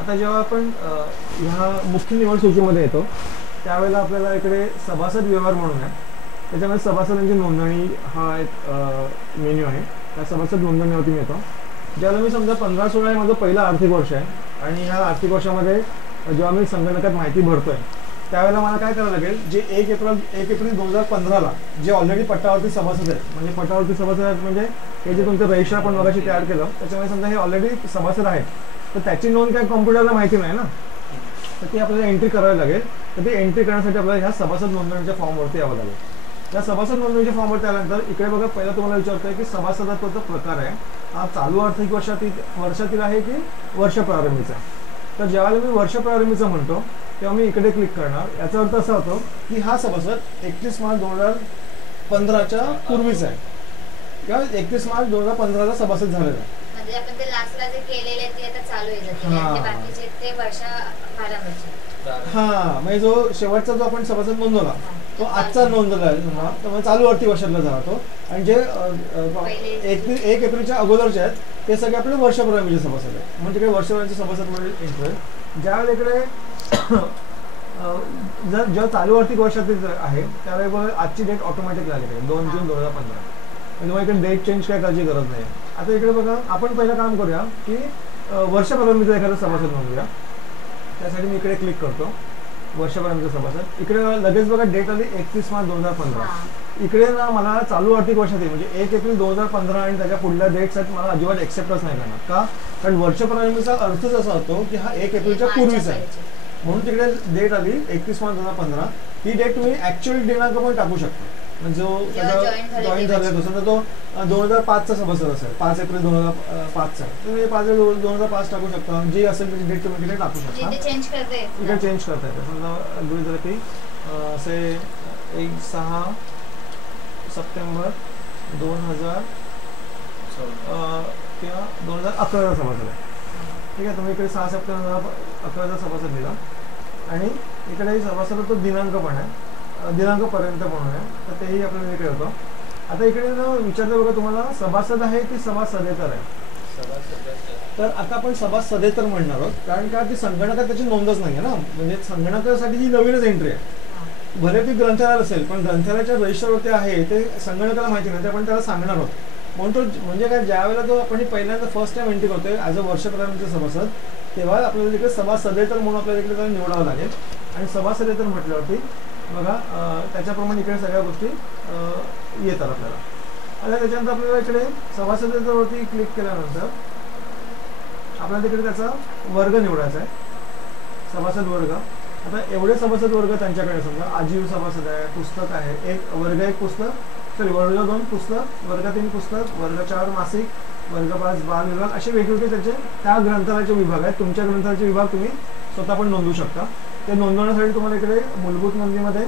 आता जेव्हा आपण ह्या मुख्य निवड सूचीमध्ये येतो त्यावेळेला आपल्याला इकडे सभासद व्यवहार म्हणून आहे, त्याच्यामध्ये सभासदांची नोंदणी हा एक मेन्यू आहे. त्या सभासद नोंदणीवरती मी येतो. ज्याला मी समजा 15-16 माझं पहिलं आर्थिक वर्ष आहे आणि ह्या आर्थिक वर्षामध्ये जेव्हा मी संगणकात माहिती भरतोय त्यावेळेला मला काय करावं लागेल, जे 1 एप्रिल 2015ला जे ऑलरेडी पट्टावरती सभासद आहेत, म्हणजे पट्टावरती सभासद आहेत म्हणजे हे जे तुमचं रजिस्टर आपण मगाशी तयार केलं त्याच्यामध्ये समजा हे ऑलरेडी सभासद आहेत, तर त्याची नोंद काय कॉम्प्युटरला माहिती नाही ना, तर ती आपल्याला एंट्री करावी लागेल. तर ती एंट्री करण्यासाठी आपल्याला ह्या सभासद नोंदणीच्या फॉर्मवरती यावं लागेल. या सभासद नोंदणीच्या फॉर्मवरती आल्यानंतर इकडे बघा पहिला तुम्हाला विचारतोय की सभासदत्वाचा प्रकार आहे हा चालू आर्थिक वर्षातील आहे की वर्ष प्रारंभीचा. तर ज्यावेळेला मी वर्ष प्रारंभीचा म्हणतो तेव्हा मी इकडे क्लिक करणार. याचा अर्थ असा होतो की हा सभासद 31 मार्च 2015च्या पूर्वीचा आहे किंवा 31 मार्च 2015ला सभासद झालेला आहे. म्हणजे आपण ते लास्टला जे केलेले ते आता चालू आहे जाते आणि बाकीचे ते वर्ष प्रारंभीचे. हा, म्हणजे जो शेवटचा जो आपण सभासद नोंदवला तो आजचा नोंदवला आहे, तर चालू आर्थिक वर्षातला झाला तो. आणि जे 1 एप्रिलच्या अगोदरचे आहेत ते सगळे आपले वर्ष प्रारंभीचे सभासद आहेत, म्हणजे इकडे वर्षभराचे सभासद म्हणजे एंट्री. ज्यावेळेला इकडे जर जेव्हा चालू आर्थिक वर्षातील आहे त्यावेळी बघा आजची डेट ऑटोमॅटिक लागली आहे 2 जून 2015. म्हणजे मग इकडे डेट चेंज काय करायची गरज नाही. आता इकडे बघा आपण पहिलं काम करूया की वर्ष प्रारंभीचा एखादा सभासद नोंदवूया. त्यासाठी मी इकडे क्लिक करतो वर्षभरांचा सभासद. इकडे लगेच बघा डेट आली 31 मार्च 2015. इकडे ना मला चालू आर्थिक वर्षातील म्हणजे 1 एप्रिल 2015 आणि त्याच्या पुढल्या डेट्ससाठी मला अजिबात एक्सेप्टच नाही करणार. का? कारण वर्ष प्रारंभीचा अर्थच असा होतो की हा 1 एप्रिलच्या पूर्वीचा आहे, म्हणून तिकडे डेट आली 31 मार्च 2015. ही डेट तुम्ही ऍक्च्युअल दिनांक पण टाकू शकता. म्हणजे जो जॉईन झाला तो समजा तो 2005चा सभासद असेल, 5 एप्रिल 2005चा, तुम्ही 5 एप्रिल 2005 टाकू शकता. जी असेल त्याची डेट तुम्ही तिकडे टाकू शकता. इकडे चेंज करता येते. समजा गृहीत धरा की असे 6 सप्टेंबर 2000 किंवा 2011चा सभासद आहे. ठीक आहे, तुम्ही इकडे 6 सप्टेंबर 2011चा सभासद दिला आणि इकडे सभासद तो दिनांक पण आहे, दिनांकापर्यंत म्हणून आहे, तर तेही आपल्याला इकडे होतं. आता इकडे विचारलं बघा तुम्हाला सभासद आहे की सभासदेतर आहे. तर आता आपण सभासदेतर म्हणणार आहोत, कारण का ती संगणकात त्याची नोंदच नाही आहे ना, म्हणजे संगणकासाठी ही नवीनच एंट्री आहे. भले ती ग्रंथालयात असेल पण ग्रंथालयाच्या रजिस्टरवरती आहे ते संगणकाला माहिती नाही, ते आपण त्याला सांगणार आहोत. म्हणतो म्हणजे काय, ज्या वेळेला तो आपण पहिल्यांदा फर्स्ट टाइम एंट्री करतोय ॲज अ वर्ष प्रारंभीचे सभासद, तेव्हा आपल्याला तिकडे सभासदेतर म्हणून आपल्याला इकडे त्याला निवडावं लागेल. आणि सभासदेतर म्हटल्यावरती बघा त्याच्याप्रमाणे इकडे सगळ्या गोष्टी येतात आपल्याला. आता त्याच्यानंतर आपल्याला इकडे सभासदेतरवरती क्लिक केल्यानंतर आपल्याला तिकडे त्याचा वर्ग निवडायचा आहे, सभासद वर्ग. आता एवढे सभासद वर्ग त्यांच्याकडे समजा आजीव सभासद आहे, पुस्तक आहे, एक वर्ग 1 पुस्तक, सॉरी वर्ग 2 पुस्तक, वर्ग 3 पुस्तक, वर्ग 4 मासिक, वर्ग 5 बाल विभाग, असे वेगवेगळे त्याचे त्या ग्रंथालयाचे विभाग आहेत. तुमच्या ग्रंथालयाचे विभाग तुम्ही स्वतः पण नोंदवू शकता. ते नोंदवण्यासाठी तुम्हाला इकडे मूलभूत नोंदीमध्ये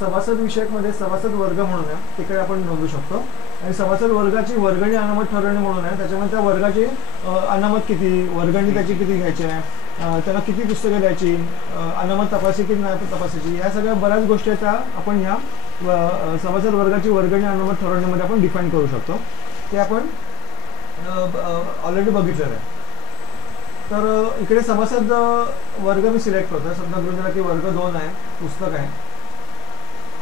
सभासद विषयकमध्ये सभासद वर्ग म्हणून आहे, तिकडे आपण नोंदवू शकतो. आणि सभासद वर्गाची वर्गणी अनामत ठरवणे म्हणून आहे, त्याच्यामध्ये त्या वर्गाची अनामत किती, वर्गणी त्याची किती घ्यायची आहे, त्याला किती पुस्तकं द्यायची, अनामत तपासायची की नाही तपासायची, ह्या सगळ्या बऱ्याच गोष्टी आहेत त्या आपण ह्या सभासद वर्गाची वर्गणी अनामत ठरवण्यामध्ये आपण डिफाईन करू शकतो. ते आपण ऑलरेडी बघितलेलं आहे. तर इकडे सभासद वर्ग मी सिलेक्ट करतो. समजा गृहीत धरा की वर्ग 2 आहे, पुस्तक आहे.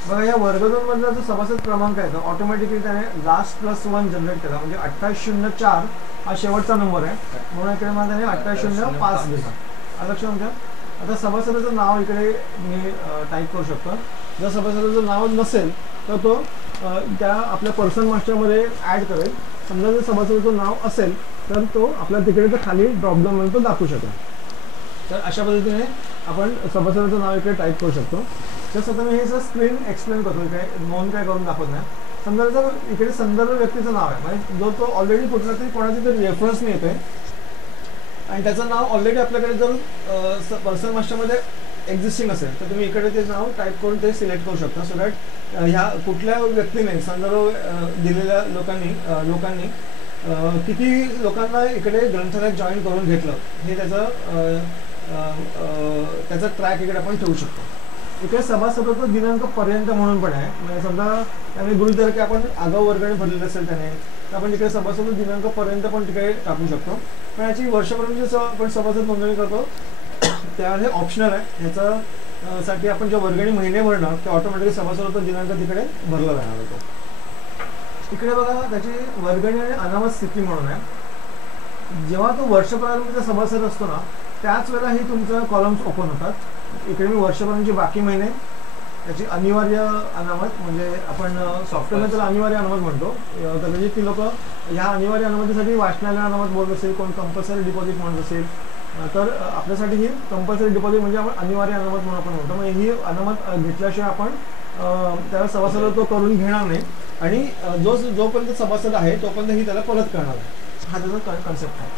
बघा या वर्ग 2 मधला जो सभासद क्रमांक आहे तो ऑटोमॅटिकली त्याने लास्ट +1 जनरेट केला, म्हणजे 2804 हा शेवटचा नंबर आहे, म्हणून इकडे मला त्याने 2805 दिला. लक्षात घ्या. आता सभासदाचं नाव इकडे मी टाईप करू शकतो. जर सभासदाचं नाव नसेल तर तो त्या आपल्या पर्सन मास्टरमध्ये ॲड करेल. समजा जर सभासदाचं नाव असेल तर तो आपल्या तिकडे तर खाली ड्रॉपडाऊनमध्ये तो दाखवू शकेल. तर अशा पद्धतीने आपण सभासदाचं नाव इकडे टाईप करू शकतो. जसं आता मी हे स्क्रीन एक्सप्लेन करतो, काय नोंद काय करून दाखवत नाही. समजा जर इकडे संदर्भ व्यक्तीचं नाव आहे, म्हणजे जो तो ऑलरेडी कुठला तरी कोणाच्या तरी रेफरन्सने येतोय आणि त्याचं नाव ऑलरेडी आपल्याकडे जर पर्सन मास्टरमध्ये एक्झिस्टिंग असेल तर तुम्ही इकडे ते नाव टाईप करून ते सिलेक्ट करू शकता. सो दॅट ह्या कुठल्या व्यक्तीने संदर्भ दिलेल्या लोकांनी किती लोकांना इकडे ग्रंथालयात जॉईन करून घेतलं हे त्याचा ट्रॅक इकडे आपण ठेवू शकतो. इकडे सभासदत्व दिनांक पर्यंत म्हणून पण आहे, म्हणजे समजा त्याने गृहीत धरा की आपण आगाऊ वर्गणी भरलेली असेल त्याने तर आपण तिकडे सभासद दिनांकापर्यंत पण तिकडे टाकू शकतो. पण याची वर्षभराची आपण सभासद नोंदणी करतो त्यावर हे ऑप्शनल आहे. ह्याचा साठी आपण जे वर्गणी महिने भरणार ते ऑटोमॅटिकली सभासद दिनांक तिकडे भरला जाणार होतो. इकडे बघा त्याची वर्गणी आणि अनामत स्थिती म्हणून आहे. जेव्हा तो वर्षभराचा सभासद असतो ना त्याच वेळेला ही तुमचं कॉलम्स ओपन होतात. इकडे मी वर्षभरांचे बाकी महिने त्याची अनिवार्य अनामत म्हणजे आपण सॉफ्टवेअरला त्याला अनिवार्य अनामत म्हणतो. कदाचित ती लोक ह्या अनिवार्य अनामतीसाठी वाचनालय अनामत बोलत असेल, कोण कंपल्सरी डिपॉझिट म्हणत असेल, तर आपल्यासाठी ही कंपल्सरी डिपॉझिट म्हणजे आपण अनिवार्य अनामत म्हणून आपण म्हणतो. म्हणजे ही अनामत घेतल्याशिवाय आपण त्याला सभासद तो करून घेणार नाही आणि जोपर्यंत सभासद आहे तोपर्यंत ही त्याला परत करणार आहे. हा त्याचा कन्सेप्ट आहे.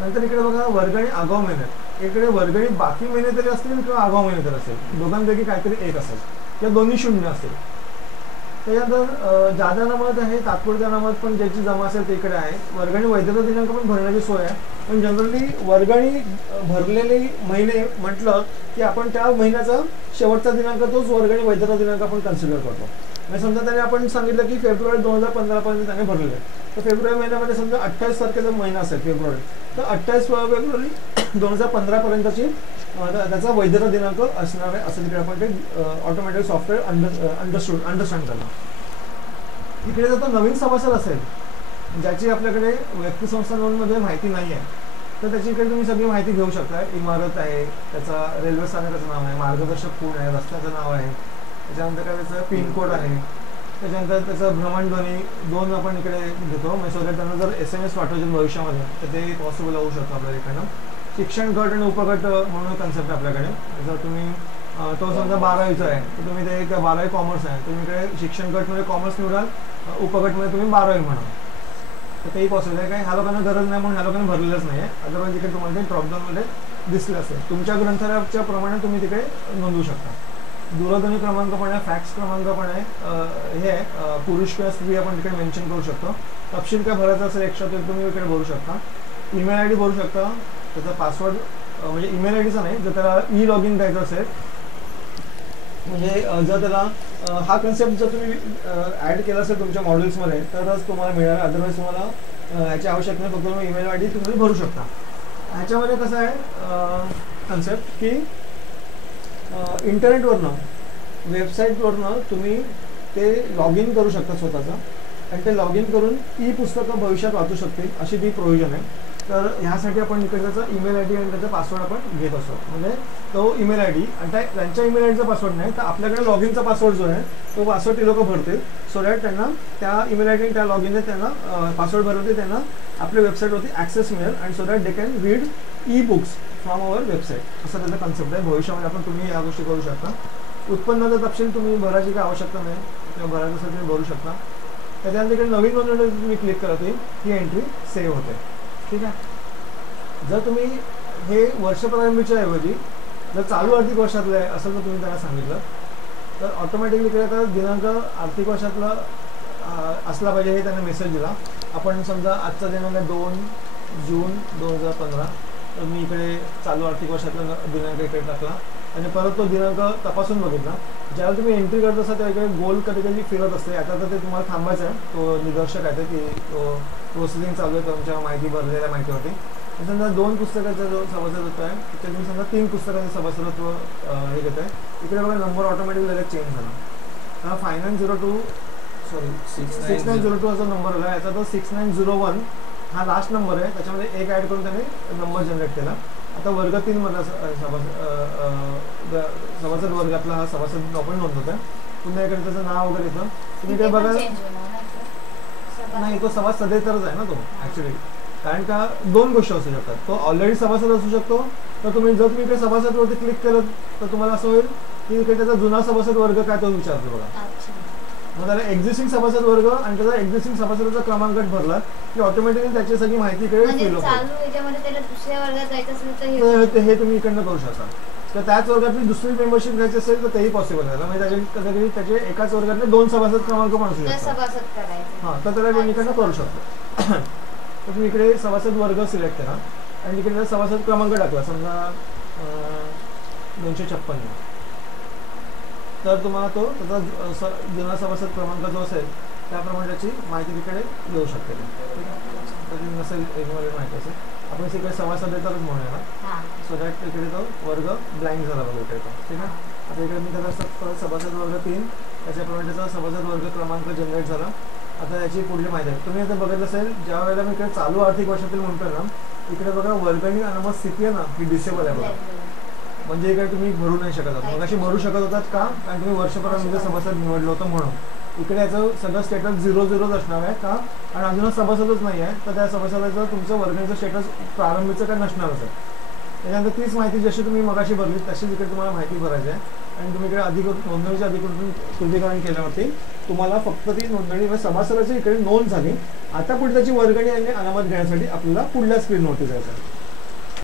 नंतर इकडे बघा वर्गणी आगाऊ महिन्यात. इकडे वर्गणी बाकी महिने तरी असतील किंवा आगाऊ महिने तरी असेल, दोघांपैकी काहीतरी एक असेल किंवा दोन्ही शून्य असेल. त्याच्यानंतर जादा अनामत आहे, तात्पुरते अनामत पण ज्याची जमा असेल ते इकडे आहे. वर्गणी वैधता दिनांक पण भरण्याची सोय आहे. पण जनरली वर्गणी भरलेले महिने म्हटलं की आपण त्या महिन्याचा शेवटचा दिनांक तोच वर्गणी वैधता दिनांक आपण कन्सिडर करतो. म्हणजे समजा त्याने आपण सांगितलं की फेब्रुवारी 2015 पर्यंत त्याने भरलेले, तर फेब्रुवारी महिन्यामध्ये समजा 28 तारखेचा महिना असेल फेब्रुवारी, तर 28 फेब्रुवारी 2015 पर्यंतची त्याचा वैधता दिनांक असणार आहे असं तिकडे आपण ते ऑटोमॅटिक सॉफ्टवेअर अंडरस्टँड करणार. इकडे जर तो नवीन सभासद असेल ज्याची आपल्याकडे व्यक्ती संस्था नोंदमध्ये माहिती नाही आहे तर त्याची इकडे तुम्ही सगळी माहिती घेऊ शकता. इमारत आहे, त्याचा रेल्वे स्थानकाचं नाव आहे, मार्गदर्शक कोण आहे, रस्त्याचं नाव आहे, त्याच्यानंतर काय त्याचं पिनकोड आहे, त्याच्यानंतर त्याचं भ्रमणध्वनी 2 आपण इकडे घेतो. म्हणजे त्यांना जर SMS पाठवायचे भविष्यामध्ये तर ते पॉसिबल होऊ शकतं आपल्याला इकडनं. शिक्षण गट आणि उपगट म्हणून कन्सेप्ट आपल्याकडे. जर तुम्ही तो समजा 12वीचा आहे तर तुम्ही ते 12वी कॉमर्स आहे, तुम्ही इकडे शिक्षण गटमध्ये कॉमर्स निवडाल, उपगटमध्ये तुम्ही 12वी म्हणा, तर तेही पॉसिबल आहे. काही ह्या लोकांना गरज नाही म्हणून ह्या लोकांनी भरलेलंच नाही आहे. अदरवाईज इकडे तुम्हाला ते ड्रॉपडाऊनमध्ये दिसले असेल. तुमच्या ग्रंथालयाच्या प्रमाणे तुम्ही तिकडे नोंदवू शकता. दूरध्वनी क्रमांक पण आहे, फॅक्स क्रमांक पण आहे, हे आहे पुरुष किंवा स्त्री आपण तिकडे मेन्शन करू शकतो. तपशील काय भरायचा असेल एक्स्ट्रा तर तुम्ही इकडे भरू शकता. ईमेल ID भरू शकता. त्याचा पासवर्ड म्हणजे ईमेल IDचा नाही, जर त्याला लॉगिन करायचं असेल म्हणजे जर त्याला हा कन्सेप्ट जर तुम्ही ॲड केला असेल तुमच्या मॉड्यूल्समध्ये तरच तुम्हाला मिळेल. अदरवाईज तुम्हाला याची आवश्यकता नाही, फक्त तुम्ही ईमेल ID तुम्ही भरू शकता. ह्याच्यामध्ये कसं आहे कन्सेप्ट की इंटरनेटवरनं वेबसाईटवरनं तुम्ही ते लॉग इन करू शकता स्वतःचं आणि ते लॉग इन करून पुस्तकं भविष्यात वाचू शकतील अशी ती प्रोव्हिजन आहे. तर ह्यासाठी आपण इकडे त्याचा ईमेल ID आणि त्याचा पासवर्ड आपण घेत असतो. म्हणजे तो ईमेल ID आणि त्यांच्या ईमेल IDचा पासवर्ड नाही तर आपल्याकडे लॉग इनचा पासवर्ड जो आहे तो पासवर्ड ते लोक भरतील. सो दॅट त्यांना त्या ईमेल ID आणि त्या लॉग इनने त्यांना पासवर्ड भरवते, त्यांना आपल्या वेबसाईटवरती ॲक्सेस मिळेल आणि so that they can read books from our website. असं त्याचा कन्सेप्ट आहे. भविष्यामध्ये आपण तुम्ही या गोष्टी करू शकता. उत्पन्नाचा तपशील तुम्ही भरायची काही आवश्यकता नाही किंवा भरायचं असेल तुम्ही भरू शकता. त्याच्यानंतर इकडे नवीन नोंदणी तुम्ही क्लिक करत ही एंट्री सेव्ह होते. ठीक आहे. जर तुम्ही हे वर्ष प्रारंभीच्या ऐवजी जर चालू आर्थिक वर्षातलं आहे असं जर तुम्ही त्यांना सांगितलं तर ऑटोमॅटिकली इकडे आता दिनांक आर्थिक वर्षातला असला पाहिजे हे त्यांना मेसेज दिला. आपण समजा आजचा दिनांक 2 जून 2015 तर मी इकडे चालू आर्थिक वर्षातला दिनांक इकडे टाकला आणि परत तो दिनांक तपासून बघितला. ज्यावेळेला तुम्ही एंट्री करत असता त्या इकडे गोल कधी कधी फिरत असते. आता तर ते तुम्हाला थांबायचं आहे, तो निदर्शक आहे की तो प्रोसेसिंग चालू आहे तुमच्या माहिती भरलेल्या माहितीवरती. समजा 2 पुस्तकाचा जो सभासदत्व आहे तिथे तुम्ही समजा 3 पुस्तकाचं सभासदत्व हे घेत आहे. इकडे बघा नंबर ऑटोमॅटिक लगेच चेंज झाला. हा 6902 असा नंबर आला. याचा तो 6901 हा लास्ट नंबर आहे. त्याच्यामध्ये 1 ॲड करून त्याने नंबर जनरेट केला. आता वर्ग 3 मधला सभासद वर्गातला हा सभासद आपण नोंदवत आहे. पुन्हा इकडे त्याचं नाव वगैरे येतं. तुम्ही इकडे बघा नाही तो सभासदेतरच आहे ना तो ॲक्च्युली. कारण का 2 गोष्टी असू शकतात. तो ऑलरेडी सभासद असू शकतो तर तुम्ही जर तुम्ही इकडे सभासदवरती क्लिक केलं तर तुम्हाला असं होईल की इकडे त्याचा जुना सभासद वर्ग काय तो विचारतो बघा. मग त्याला एक्झिस्टिंग सभासद वर्ग आणि त्याचा एक्झिस्टिंग सभासदाचा क्रमांक भरला की ऑटोमॅटिकली त्याची सगळी माहिती इकडे फिल होते. हे तुम्ही इकडनं करू शकता. तर त्याच वर्गातली दुसरी मेंबरशिप घ्यायची असेल तर तेही पॉसिबल आहे. म्हणजे कधी त्याचे एकाच वर्गातले 2 सभासद क्रमांक पण असू शकतात. हां तर त्याला दोन्हीकडनं करू शकतो. तर तुम्ही इकडे सभासद वर्ग सिलेक्ट करा आणि इकडे सभासद क्रमांक टाकला समजा 256 तर तुम्हाला तो त्याचा जुना सभासद क्रमांक जो असेल त्याप्रमाणे त्याची माहिती तिकडे येऊ शकते. ठीक आहे, तरी नसेल एकमध्ये माहिती असेल आपण तिकडे सभासद येतातच म्हणूया ना, सो दॅट इकडे तो वर्ग ब्लँक झाला बघा इकडे तो. ठीक आहे, आता इकडे मी त्याचा परत सभासद वर्ग 3 त्याच्याप्रमाणे त्याचा सभासद वर्ग क्रमांक जनरेट झाला. आता याची पुढली माहिती आहे तुम्ही आता बघितलं असेल, ज्या वेळेला मी इकडे चालू आर्थिक वर्षातील म्हणतोय ना, इकडे बघा वर्गणी अनामत स्थिती आहे ना, ही डिसेबल आहे बघा, म्हणजे इकडे तुम्ही भरू नाही शकत आहात. मग अशी भरू शकत होतात का, कारण तुम्ही वर्षभरामध्ये सभासद निवडलं होतं म्हणून. इकडे याचं सगळं स्टेटस 0-0 असणार आहे का, आणि अजूनच सभासदच नाही आहे तर त्या सभासदाचं तुमचं वर्गणीचं स्टेटस प्रारंभीचं काय नसणारच आहे. त्याच्यानंतर तीच माहिती जशी तुम्ही मगाशी भरली तशीच इकडे तुम्हाला माहिती भरायची आहे. आणि तुम्ही इकडे अधिकृत नोंदणीच्या कृतीकरण केल्यावरती तुम्हाला फक्त ती नोंदणी व सभासदाची इकडे नोंद झाली. आता पुढे त्याची वर्गणी आणि अनामत घेण्यासाठी आपल्याला पुढल्या स्क्रीनवरती जायचं आहे.